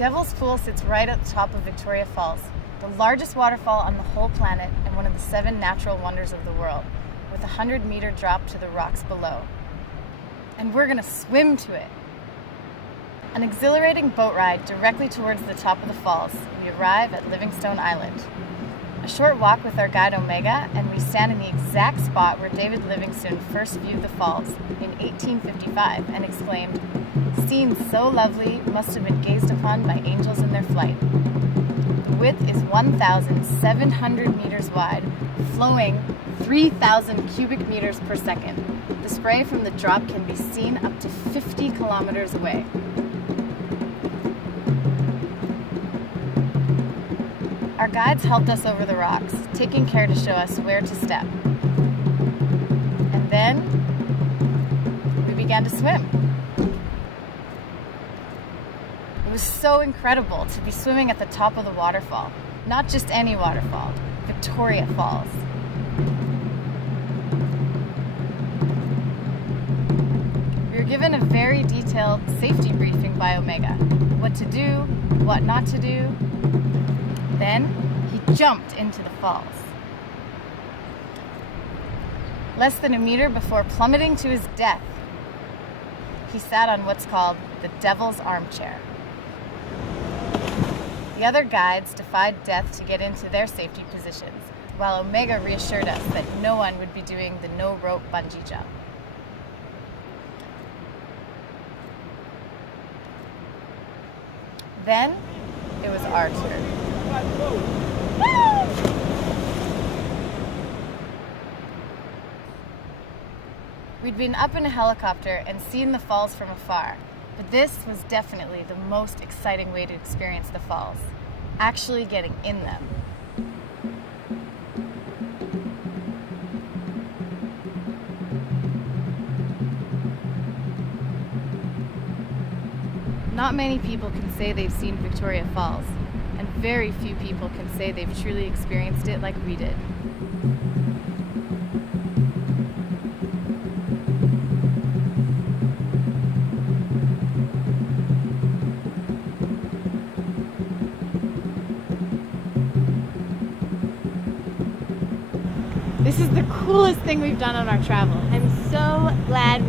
Devil's Pool sits right at the top of Victoria Falls, the largest waterfall on the whole planet and one of the 7 natural wonders of the world, with a 100-meter drop to the rocks below. And we're gonna swim to it. An exhilarating boat ride directly towards the top of the falls, we arrive at Livingstone Island. A short walk with our guide Omega, and we stand in the exact spot where David Livingstone first viewed the falls in 1855 and exclaimed, "Scenes so lovely must have been gazed upon by angels in their flight." The width is 1,700 meters wide, flowing 3,000 cubic meters per second. The spray from the drop can be seen up to 50 kilometers away. Our guides helped us over the rocks, taking care to show us where to step. And then we began to swim. It was so incredible to be swimming at the top of the waterfall. Not just any waterfall, Victoria Falls. We were given a very detailed safety briefing by Omega. What to do, what not to do. Then he jumped into the falls. Less than a meter before plummeting to his death, he sat on what's called the Devil's Armchair. The other guides defied death to get into their safety positions, while Omega reassured us that no one would be doing the no-rope bungee jump. Then it was our turn. We'd been up in a helicopter and seen the falls from afar, but this was definitely the most exciting way to experience the falls, actually getting in them. Not many people can say they've seen Victoria Falls, and very few people can say they've truly experienced it like we did. This is the coolest thing we've done on our travel. I'm so glad